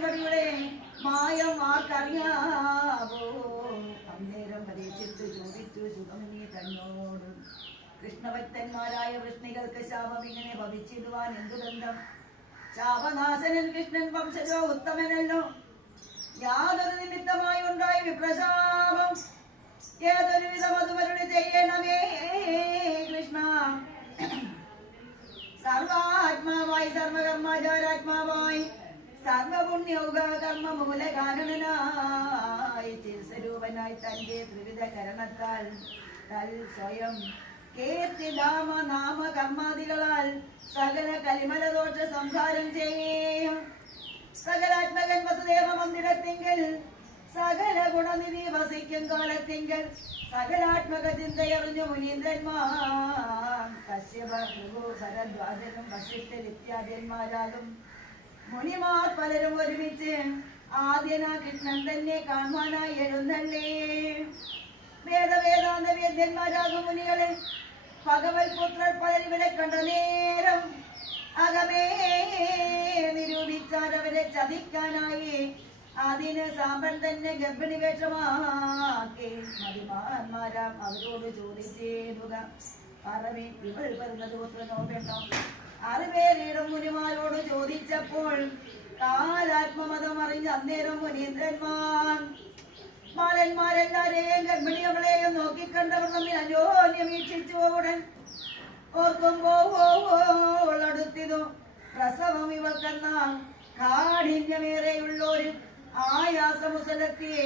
തിരുവടിയുടെ മായം ആർക്കറിയാവോ? അന്നേരം പരീക്ഷിച്ചു ചോദിച്ചു സുഗമിനി തന്നോട്, കൃഷ്ണഭക്തന്മാരായ വൃഷ്ണികൾക്ക് ശാപം ഇങ്ങനെ ഭവിച്ചിടുവാൻ എന്തു ബന്ധം? ശാപനാശനൻ കൃഷ്ണൻ വംശജോ ഉത്തമനല്ലോ. യാതൊരു നിമിത്തമായി ഉണ്ടായ വിപ്രശാപം ഏതൊരു വിധം അതുവരുടെ ചെയ്യണമേ കൃഷ്ണ. സർവാത്മാവായി സർവകർമാചാരാത്മാവായി സർവപുണ്യൗക കർമ്മ മൂലകാരണനായി ചിൽസ്വരൂപനായി തന്റെ ത്രിവിധ കരണത്താൽ സ്വയം കീർത്തിധാമ നാമ കർമാദികളാൽ സകല കലിമലദോഷ സംഹാരം ചെയ്യും. സകലാത്മകൻ വസുദേവ മന്ദിരത്തിങ്കൽ സകല ഗുണനിധി വസിക്കും കാലത്തിങ്കൽ സകലാത്മക ചിന്തയറിഞ്ഞു മുനീന്ദ്രന്മാർ കശ്യപ ഭരദ്വാജനും വസിഷ്ഠൻ ഇത്യാദിന്മാരാകും മുനിമാർ പലരും ഒരുമിച്ച് ആദ്യന കൃഷ്ണൻ തന്നെ കാണുവാനായി എഴുന്നള്ളേ. വേദവേദാന്ത വേദ്യന്മാരാകും മുനികളെ ഭഗവത് പുത്രർ പലരിവരെ കണ്ട നേരം അകമേ നിരൂപിച്ചാൽ ചതിക്കാനായി അതിന് സാമ്പൻ തന്നെ ഗർഭിണി വേഷമാക്കി മതിമാന്മാരാം അവരോട് ചോദിച്ചേടുക, പറവേ ഇവൾ പറഞ്ഞത് പുത്രനോ പെണ്ണോ? അറിവേറിയിടും മുനിമാരോട് ചോദിച്ചപ്പോൾ കാലാത്മമതം അറിഞ്ഞ അന്നേരം മുനീന്ദ്രന്മാർ ബാലന്മാരെല്ലാരെയും ഗർഭിണികളെയും നോക്കിക്കണ്ടവർ തമ്മിൽ അന്യോന്യം വീക്ഷിച്ചു. ഉടൻ ഓർക്കുമ്പോൾ അടുത്തിതു പ്രസവം ഇവൾക്കെന്നാൽ കാഠിന്യമേറെയുള്ളൊരു ആയാസമുസലത്തെ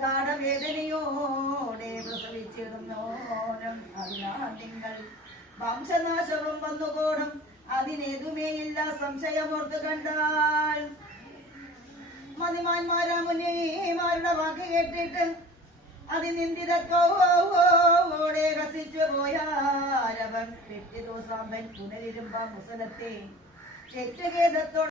ഗാഠവേദനയോടെ പ്രസവിച്ചിടുന്നോരം. അതിനാൽ നിങ്ങൾ വംശനാശവും വന്നുകൂടും, അതിനെതുമേയില്ല സംശയമോർത്ത് കണ്ടാൽ. മതിമാന്മാരാ മുനിമാരുടെ വാക്ക് കേട്ടിട്ട് അതിനിന്ദിതത്തോടെ രസിച്ചു പോയാരവൻ പെട്ടിതോ സാമ്പൻ പുനരിരുമ്പ മുസലത്തെ ചെറ്റുകേതത്തോടെ